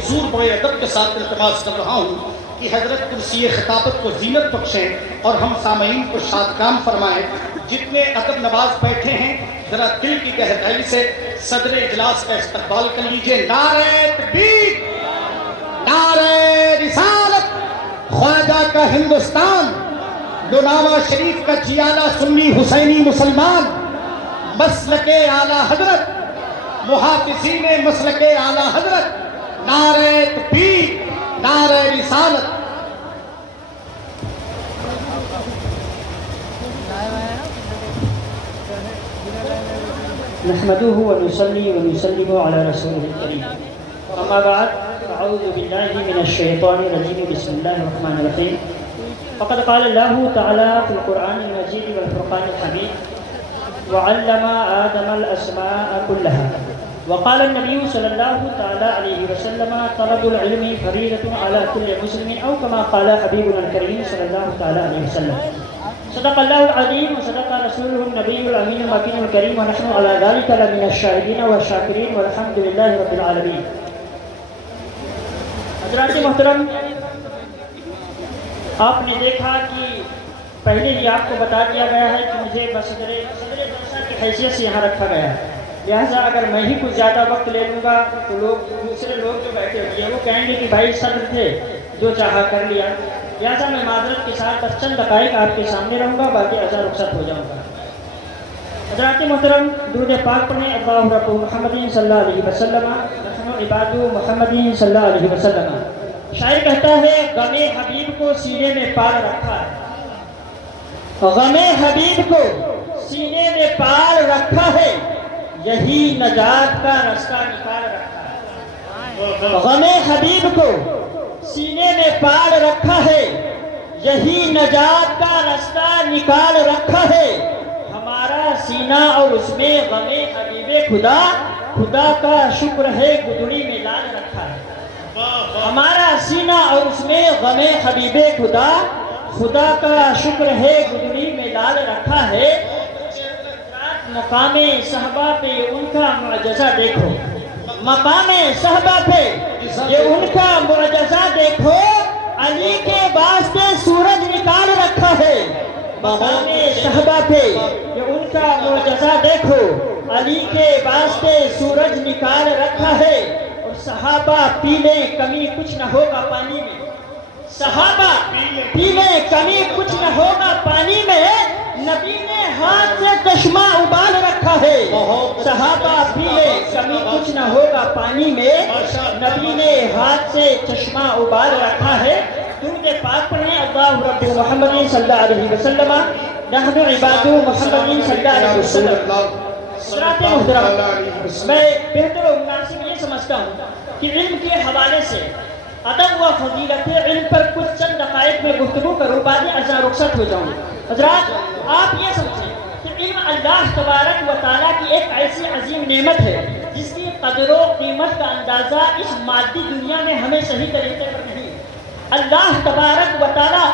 حضور بڑے ادب کے ساتھ التماس کر رہا ہوں کہ حضرت کرسی خطابت کو زینت بخشیں اور ہم سامعین کو شادکام فرمائیں۔ جتنے ادب نواز بیٹھے ہیں ذرا دل کی گہرائی سے صدر اجلاس کا استقبال کر لیجئے۔ نعرہ تکبیر، نعرہ رسالت، خواجہ کا ہندوستان، لناوا شریف کا جیالہ سنی حسینی مسلمان، مسلک اعلیٰ حضرت، محافظین مسلک اعلیٰ حضرت، نعرہ تکبیر، نعرہ رسالت۔ نحمده ونصلي ونسلم على رسوله الكريم اما بعد اعوذ بالله من الشيطان الرجيم بسم الله الرحمن الرحيم فقد قال الله تعالى في القرآن المجيد والفرقان الحميد وعلم آدم الأسماء كلها وقال النبي صلى الله تعالى عليه وسلم طلب العلم فريضة على كل مسلم أو كما قال حبيبنا الكريم صلى الله تعالى عليه وسلم صدق الله العظيم وصدق رسوله النبي الأمين المكين الكريم ونحن على ذلك لمن الشاهدين والشاكرين والحمد لله رب العالمين۔ حضرات محترم، آپ نے دیکھا کہ پہلے ہی آپ کو بتا دیا گیا ہے کہ مجھے صدر جلسہ کی حیثیت سے یہاں رکھا گیا ہے، لہٰذا اگر میں ہی کچھ زیادہ وقت لے لوں گا تو دوسرے لوگ جو بیٹھے ہوئے ہیں وہ کہیں گے کہ بھائی صدر تھے جو چاہا کر لیا، لہٰذا میں معذرت کے ساتھ بس چند دقائق آپ کے سامنے رہوں گا، باقی ازاں رخصت ہو جاؤں گا۔ حضرات محترم، درود پاک پڑھیں۔ اللہ رب محمد صلی اللہ علیہ وسلم نحن عباد محمد صلی اللہ علیہ وسلم۔ شاعر کہتا ہے غم حبیب کو سینے میں پال رکھا ہے، غم حبیب کو سینے میں پال رکھا ہے، یہی نجات کا رستہ نکال رکھا ہے۔ غم حبیب کو سینے میں پال رکھا ہے، یہی نجات کا رستہ نکال رکھا ہے۔ ہمارا سینہ اور اس میں غم حبیب خدا، خدا کا شکر ہے گدڑی میں لال رکھا ہے۔ ہمارا سینہ اور اس میں غم حبیب خدا، خدا کا شکر ہے گدڑی میں لال رکھا ہے۔ مقام صحابہ پہ ان کا معجزہ دیکھو، مقام صحابہ پہ یہ ان کا معجزہ دیکھو، علی کے واسطے سورج نکال رکھا ہے۔ مقام صحابہ پہ یہ ان کا معجزہ دیکھو، علی کے واسطے سورج نکال رکھا ہے۔ اور صحابہ پی لیں کمی کچھ نہ ہوگا پانی میں، صحابہ پی لیں کمی کچھ نہ ہوگا پانی میں، نبی نے ہاتھ سے چشمہ ابال رکھا ہے۔ صحابہ پی لیں کمی کچھ نہ ہوگا پانی میں، نبی نے ہاتھ سے چشمہ ابال رکھا ہے۔ درود پاک پڑھیں۔ اللہ رب محمد صلی اللہ علیہ وسلم نحن عباد محمد صلی اللہ علیہ وسلم۔ حضرات محترم، میں بہتر و مناسب یہ سمجھتا ہوں کہ علم کے حوالے سے ادب و فضیلت علم پر کچھ چند دقائق میں گفتگو کروں، بعد ازاں رخصت ہو جاؤں۔ حضرات آپ یہ سمجھیں کہ علم اللہ تبارک و تعالیٰ کی ایک ایسی عظیم نعمت ہے جس کی قدر و قیمت کا اندازہ اس مادی دنیا میں ہمیں صحیح طریقے پر نہیں ہے۔ اللہ تبارک و تعالیٰ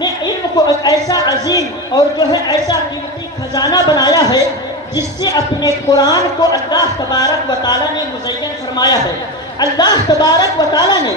نے علم کو ایک ایسا عظیم اور جو ہے ایسا قیمتی خزانہ بنایا ہے جس سے اپنے قرآن کو اللہ تبارک و تعالیٰ نے مزین فرمایا ہے۔ اللہ تبارک و تعالیٰ نے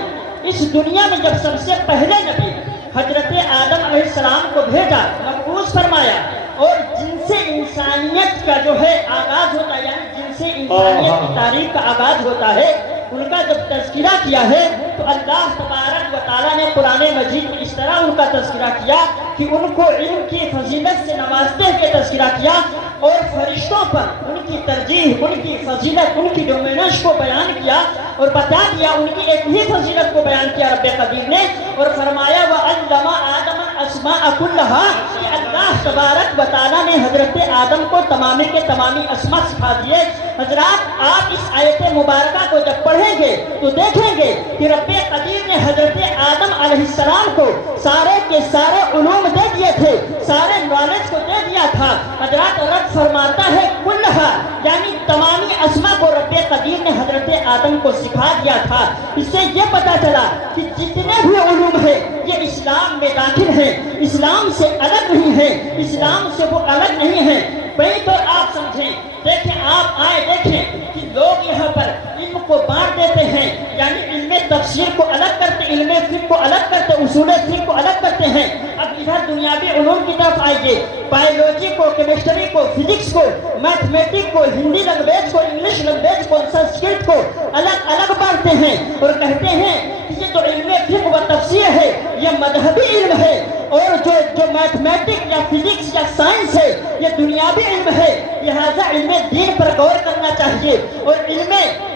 اس دنیا میں جب سب سے پہلے نبی حضرت آدم علیہ السلام کو بھیجا، مبعوث فرمایا، اور جن سے انسانیت کا جو ہے آغاز ہوتا ہے، یعنی جن سے انسانیت کی تاریخ کا آغاز ہوتا ہے، ان کا جب تذکرہ کیا ہے تو اللہ تبارک و تعالیٰ نے قرآن مجید میں اس طرح ان کا تذکرہ کیا کہ ان کو علم کی فضیلت سے نوازتے ہوئے تذکرہ کیا، اور فرشتوں پر ان کی ترجیح، ان کی فضیلت، ان کی ڈومیننس کو بیان کیا اور بتا دیا، ان کی ایک ہی فضیلت کو بیان کیا رب قدیر نے، اور فرمایا وَعَلَّمَ آدَمَ الْأَسْمَاءَ كُلَّهَا، کہ اللہ تبارک و تعالیٰ نے حضرت آدم کو تمامی کے تمامی اسماء سکھا دیے۔ حضرات آپ اس آیت مبارکہ کو جب پڑھیں گے تو دیکھیں گے کہ رب قدیر نے حضرت آدم علیہ السلام کو سارے کے سارے علوم دے دیے تھے، سارے نالج کو دے دیا تھا۔ حضرات رب فرماتا ہے کلھا، یعنی تمامی اسماء کو رب قدیر نے حضرت آدم کو سکھا دیا تھا۔ اس سے یہ پتا چلا کہ جتنے بھی علوم ہیں یہ اسلام میں داخل ہیں، اسلام سے الگ نہیں ہیں، اسلام سے وہ الگ نہیں ہیں۔ بھئی تو آپ سمجھیں، دیکھیں آپ آئے دیکھیں کہ لوگ یہاں پر علم کو بانٹ دیتے ہیں، یعنی علم تفسیر کو الگ کرتے، علم فقہ کو الگ کرتے، اصول فقہ کو الگ کرتے ہیں۔ اب ادھر دنیاوی علوم کی طرف آئیے، بایولوجی کو، کیمسٹری کو، فزکس کو، میتھمیٹک کو، ہندی لینگویج کو، انگلش لینگویج کو، سنسکرت کو الگ الگ پڑھتے ہیں اور کہتے ہیں کہ یہ جو علم فقہ و تفسیر ہے یہ مذہبی علم ہے، اور جو میتھمیٹک یا فزکس یا سائنس ہے یہ دنیاوی علم ہے، لہذا علم دین پر غور کرنا چاہیے اور علم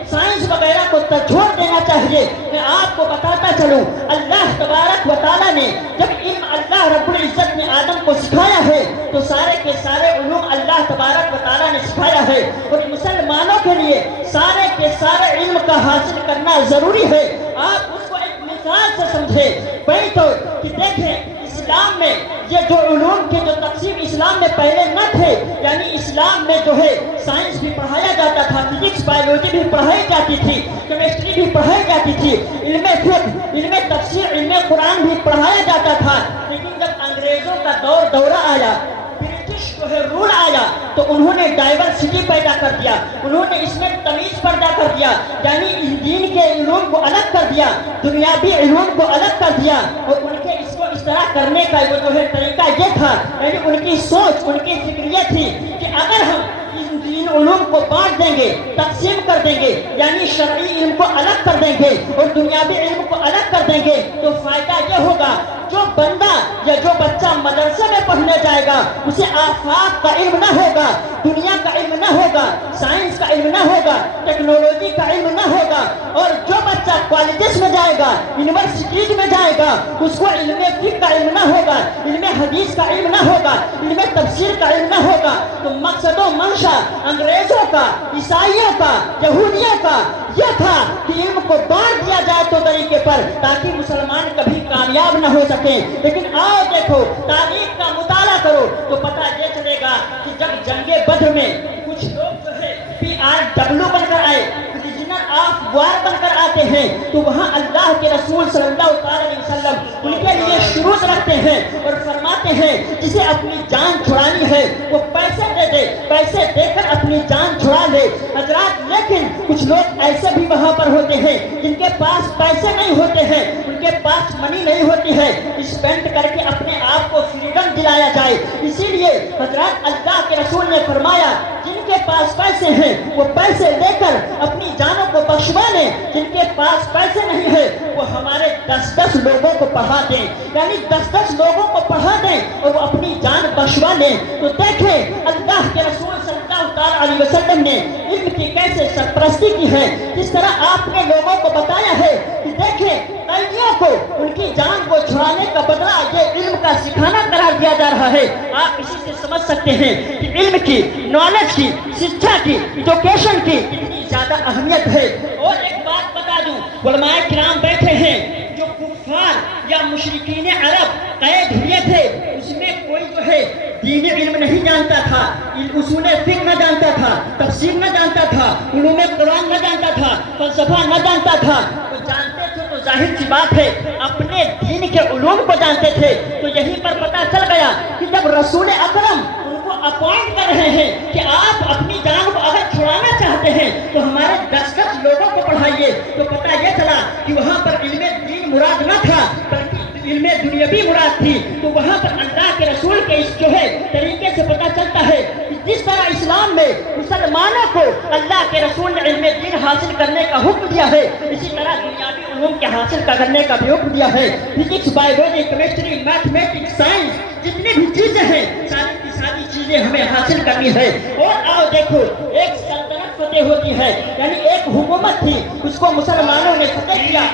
سائنس وغیرہ کو چھوڑ دینا چاہیے۔ میں آپ کو بتاتا چلوں، اللہ تبارک و تعالیٰ نے جب علم اللہ رب العزت نے آدم کو سکھایا ہے تو سارے کے سارے علوم اللہ تبارک و تعالیٰ نے سکھایا ہے، اور مسلمانوں کے لیے سارے کے سارے علم کا حاصل کرنا ضروری ہے۔ آپ اس کو ایک مثال سے سمجھے، پہلی تو کہ دیکھیں اسلام میں یہ جو علوم کے جو تقسیم اسلام میں پہلے نہ تھے، یعنی اسلام میں جو ہے سائنس بھی پڑھایا جاتا تھا، فزکس بایولوجی بھی پڑھائی جاتی تھی، کیمسٹری بھی پڑھائی جاتی تھی، علم فقہ، علم تفسیر، علم قرآن بھی پڑھایا جاتا تھا، لیکن جب انگریزوں کا دورہ آیا، برٹش جو ہے رول آیا، تو انہوں نے ڈائیورسٹی پیدا کر دیا، انہوں نے اس میں تمیز پیدا کر دیا، یعنی دین کے علوم کو الگ کر دیا، دنیاوی علوم کو الگ کر دیا، اور ان کے اس کو اس طرح کرنے کا وہ جو ہے طریقہ یہ تھا، یعنی ان کی سوچ، ان کی فکر یہ تھی کہ اگر ہم ان علوم کو بانٹ دیں گے، تقسیم کر دیں گے، یعنی شرعی علم کو الگ کر دیں گے اور دنیاوی علم کو الگ کر دیں گے، تو فائدہ یہ ہوگا جو بندہ یا جو بچہ مدرسے میں پڑھنے جائے گا اسے آفاق کا علم نہ ہوگا، دنیا کا علم نہ ہوگا، سائنس کا علم نہ ہوگا، ٹیکنالوجی کا علم نہ ہوگا، اور جو بچہ کالجز میں جائے گا، یونیورسٹیز میں جائے گا، اس کو علم فقہ کا علم نہ ہوگا، علم حدیث کا علم نہ ہوگا، علم تفسیر کا علم نہ ہوگا۔ تو مقصد و منشا انگریزوں کا، عیسائیوں کا، یہودیوں کا یہ تھا کہ علم کو بانٹ دیا جائے تو طریقے پر، تاکہ مسلمان کبھی کامیاب نہ ہو سکیں۔ لیکن آؤ دیکھو، تاریخ کا مطالعہ کرو تو پتہ یہ چلے گا کہ جب جنگ بدر میں کچھ لوگ جو ہے PRW بن کر آئے، پرزنر آف وار بن کر آتے ہیں، تو وہاں اللہ کے رسول صلی اللہ علیہ وسلم ان کے لیے شروط رکھتے ہیں اور فرماتے ہیں جسے اپنی جان چھڑانی ہے وہ پیسے دے دے، پیسے دے کر اپنی جان چھڑا لے۔ حضرات لیکن کچھ لوگ ایسے بھی وہاں پر ہوتے ہیں جن کے پاس پیسے نہیں ہوتے ہیں، ان کے پاس منی نہیں ہوتی ہے اسپینڈ کر کے اپنے آپ کو فریڈم دلایا جائے۔ اسی لیے حضرات اللہ کے رسول نے فرمایا جن کے پاس پیسے ہیں وہ پیسے لے کر اپنی جانوں کو بخشوا لیں، جن کے پاس پیسے نہیں ہے وہ ہمارے 10 لوگوں کو پڑھا دیں، یعنی 10 لوگوں کو پڑھا دیں اور وہ اپنی جان بخشوا لیں۔ تو دیکھیں اللہ کے رسول صلی اللہ علیہ وسلم نے علم کی کیسے سرپرستی کی ہے، جس طرح آپ نے لوگوں کو بتایا ہے کہ دیکھیں قیدیوں کو ان کی جان کو چھڑانے کا بدلہ یہ علم کا سکھانا قرار دیا جا رہا ہے۔ آپ اسی سے سمجھ سکتے ہیں کہ علم کی، نالج کی، شکھا کی، ایجوکیشن کی کتنی زیادہ اہمیت ہے۔ اور ایک بات بتا دوں، علماء کرام بیٹھے ہیں، جو کفار یا مشرکین عرب قید ہوئے تھے اس میں کوئی جو ہے دینی علم نہیں جانتا تھا، اصول فقہ نہ جانتا تھا، تفسیر نہ جانتا تھا، علوم قرآن نہ جانتا تھا، فلسفہ نہ جانتا تھا۔ تو جانتے تھے تو ظاہر سی بات ہے اپنے دین کے علوم کو جانتے تھے۔ تو یہیں پر پتہ چل گیا کہ جب رسول اکرم ان کو اپوائنٹ کر رہے ہیں کہ آپ اپنی جان کو اگر چھڑانا چاہتے ہیں تو ہمارے 10 لوگوں کو پڑھائیے، تو پتہ یہ چلا کہ وہاں پر علم دین مراد نہ تھا بلکہ علم دنیاوی مراد تھی۔ تو وہاں پر اللہ کے رسول کے اس جو ہے طریقے سے پتہ چلتا ہے کہ جس طرح اسلام میں مسلمانوں کو اللہ کے رسول نے علم دین حاصل کرنے کا حکم دیا ہے، اسی طرح دنیاوی علوم کے حاصل کرنے کا بھی حکم دیا ہے۔ Physics, biology, chemistry, mathematics, science جتنی بھی چیزیں ہیں ساری کی ساری چیزیں ہمیں حاصل کرنی ہے۔ اور آؤ دیکھو ایک سلطنت فتح ہوتی ہے، یعنی ایک حکومت تھی، اس کو مسلمانوں نے فتح کیا۔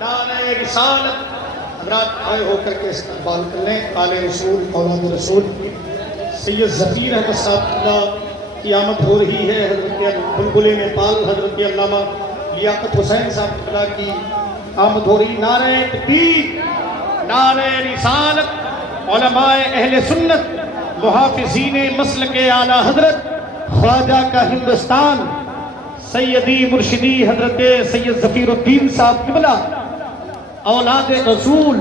نعرہ رسالت حضرات آئے ہو کر کے استقبال کر لیں آل رسول، اولاد رسول سید ظفیر احمد صاحب اللہ کی آمد ہو رہی ہے۔ حضرت بلبلِ نیپال حضرت علامہ لیاقت حسین صاحب اللہ کی آمد ہو رہی۔ نعرہ تکبیر، نعرہ رسالت، علماء اہل سنت، محافظین مسلک اعلیٰ حضرت خواجہ کا ہندوستان سیدی مرشدی حضرت سید ظفیر الدین صاحب قبلہ، اولاد رسول،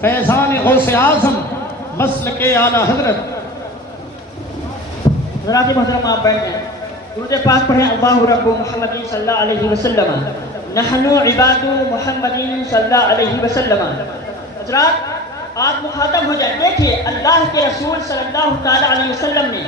فیضان غوث اعظم مسلک اعلیٰ حضرت۔ حضرات محترم آپ بیٹھ جائیں، درود پاک پڑھیں۔ اللہ رب محمد صلی اللہ علیہ وسلم۔ نحن عباد محمد صلی اللہ علیہ وسلم. حضرات آپ مخاطب ہو جائیں. دیکھیے اللہ کے رسول صلی اللہ تعالی علیہ وسلم نے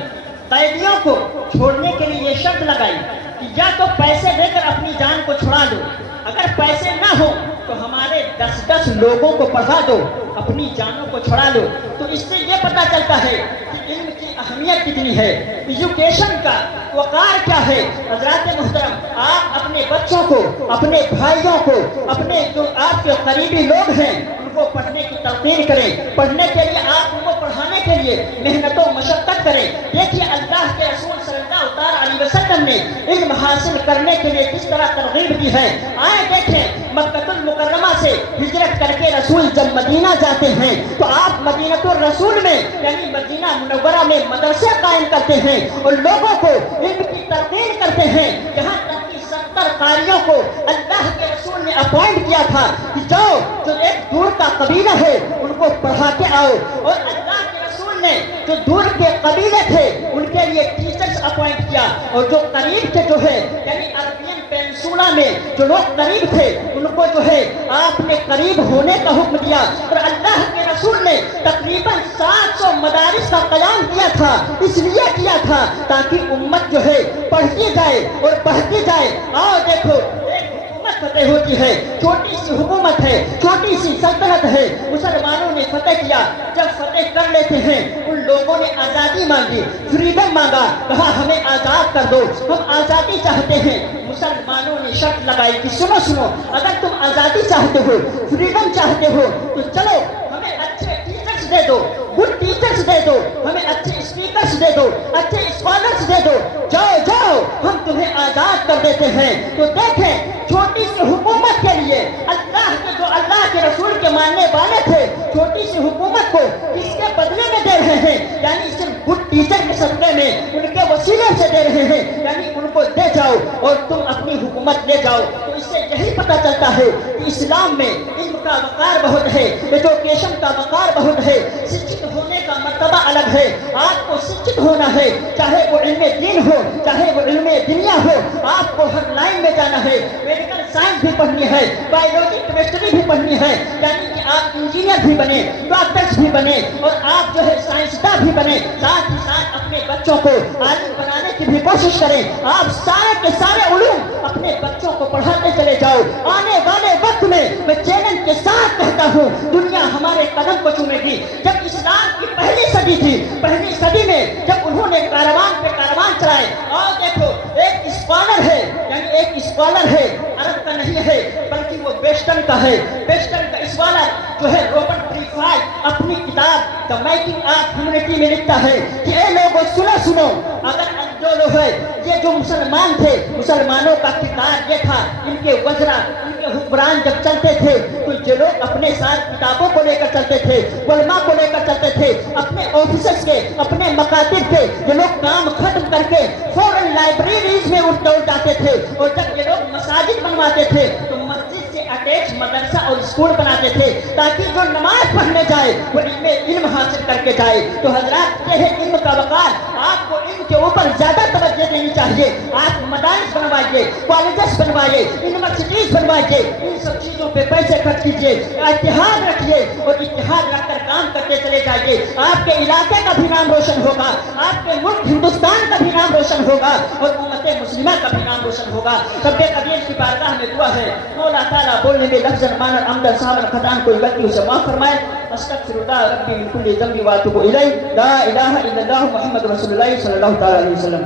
قیدیوں کو چھوڑنے کے لیے یہ شرط لگائی کہ یا تو پیسے دے کر اپنی جان کو چھڑا دو, اگر پیسے نہ ہو تو ہمارے 10 لوگوں کو پڑھا دو, اپنی جانوں کو چھڑا لو. تو اس سے یہ پتہ چلتا ہے کہ علم کی اہمیت کتنی ہے, ایجوکیشن کا وقار کیا ہے. حضرات محترم, آپ اپنے بچوں کو, اپنے بھائیوں کو, اپنے جو آپ کے قریبی لوگ ہیں ان کو پڑھنے کی تلقین کریں. پڑھنے کے لیے آپ ان کو پڑھانے کے لیے محنت و مشقت کریں. دیکھیے اللہ کے رسول صلی اللہ علیہ وسلم نے علم حاصل کرنے کے لیے کس طرح ترغیب دی ہے. آئے دیکھیں, مکہ المکرمہ سے ہجرت کر کے رسول جب مدینہ جاتے ہیں تو آپ مدینۃ الرسول میں یعنی مدینہ منورہ میں مدرسے قائم کرتے ہیں اور لوگوں کو علم کی تلقین کرتے ہیں. یہاں تک کہ 70 قاریوں کو اللہ کے رسول نے اپوائنٹ کیا تھا کہ جاؤ جو ایک دور کا قبیلہ ہے ان کو پڑھا کے آؤ. اور اللہ کے رسول نے جو دور کے قبیلے تھے ان کے لیے ٹیچرز اپوائنٹ کیا, اور جو قریب تھے جو ہے یعنی عربین پینسولا میں جو لوگ قریب تھے ان کو جو ہے آپ نے قریب ہونے کا حکم دیا. اور اللہ کے رسول نے تقریباً 700 مدارس کا قیام کیا تھا. اس لیے کیا تھا تاکہ امت جو ہے پڑھتی جائے اور بڑھتی جائے. آؤ دیکھو, ایک حکومت فتح ہوتی ہے, چھوٹی سی حکومت ہے, چھوٹی سی سلطنت ہے, مسلمانوں نے فتح کیا. جب فتح کر لیتے ہیں ان لوگوں نے آزادی مانگی, فریڈم مانگا, کہا ہمیں آزاد کر دو, ہم آزادی چاہتے ہیں. مسلمانوں نے شرط لگائی کہ سنو, اگر تم آزادی چاہتے ہو, فریڈم چاہتے ہو تو چلو ہمیں اچھے ٹیچرز دے دو, گڈ ٹیچرز دے دو, ہمیں اچھے اسپیکرز دے دو, اچھے اسکالرز دے دو, جاؤ ہم تمہیں آزاد کر دیتے ہیں. تو دیکھیں چھوٹی سی حکومت کے لیے اللہ کے رسول کے ماننے والے تھے چھوٹی سی حکومت کو کس کے بدلے میں دے رہے ہیں, یعنی صرف گڈ ٹیچر کے صدقے میں ان کے وسیلے سے دے رہے ہیں. یعنی ان کو دے جاؤ اور تم اپنی حکومت لے جاؤ. تو اس سے یہی پتہ چلتا ہے کہ اسلام میں علم کا وقار بہت ہے, ایجوکیشن کا وقار بہت ہے. شکشت ہونے کا مرتبہ الگ ہے. آپ کو شکشت ہونا ہے, چاہے وہ علم دین ہو چاہے وہ علم دنیا ہو. آپ کو ہر لائن میں جانا ہے. میڈیکل سائنس بھی پڑھنی ہے, بایولوجی کیمسٹری بھی پڑھنی ہے, یعنی کہ آپ انجینئر بھی بنے, ڈاکٹرز بھی بنے اور آپ جو ہے سائنسداں بھی بنے. ساتھ ہی ساتھ اپنے بچوں کو عالم بنانے کی بھی کوشش کریں. آپ سارے کے سارے علوم اپنے بچوں کو پڑھاتے چلے جاؤ. آنے والے وقت میں چیلنج کے ساتھ کہتا ہوں دنیا ہمارے قدم کو چومے گی. جب اسلام کی پہلی صدی تھی, پہلی صدی میں جب انہوں نے کاروان پہ کاروان چلائے, اور دیکھو ایک اسکالر ہے, یعنی ایک اسکالر ہے عرب کا نہیں ہے بلکہ وہ ویسٹرن کا ہے. ویسٹرن کا اسکالر جو ہے رابرٹ بریفائڈ اپنی کتاب دا میکنگ آف ہیومینٹی میں لکھتا ہے کہ اے لوگوں سنو, اگر جو لوگ ہے یہ جو مسلمان تھے, مسلمانوں کا کردار یہ تھا, ان کے وزراء ان کے حکمران جب چلتے تھے تو یہ لوگ اپنے ساتھ کتابوں کو لے کر چلتے تھے, علماء کو لے کر چلتے تھے, اپنے آفیسز کے اپنے مکاتب کے یہ لوگ کام ختم کر کے فوراً لائبریریز میں اٹھ جاتے تھے. اور جب یہ لوگ مساجد بنواتے تھے تو مسجد سے اٹیچ مدرسہ اور اسکول بناتے تھے تاکہ جو نماز پڑھنے جائے وہ علم حاصل کر کے جائے. تو حضرات یہ ہے علم کا وقار. آپ کو علم کے اوپر زیادہ توجہ دینی چاہیے. آپ مدارس بنوائیے, کالجز بنوائیے, یونیورسٹیز بنوائیے, ان سب چیزوں پہ پیسے خرچ کیجیے, اتحاد رکھیے اور اتحاد رکھ کر کام کرتے چلے جائیے. آپ کے علاقے کا بھی نام روشن ہوگا, آپ کے ملک ہندوستان کا بھی نام روشن ہوگا اور امت مسلمہ کا بھی نام روشن ہوگا. رب قدیر کی بارگاہ میں دعا ہے مولا تعالیٰ بولنے میں لفظ مان عمدن صاحب خطان کوئی غلطی اسے معاف فرمائے. استغفر اللہ ربی من کل ذنب واتوب الیہ. لا الہ الا اللہ محمد رسول اللہ صلی اللہ تعالی علیہ وسلم.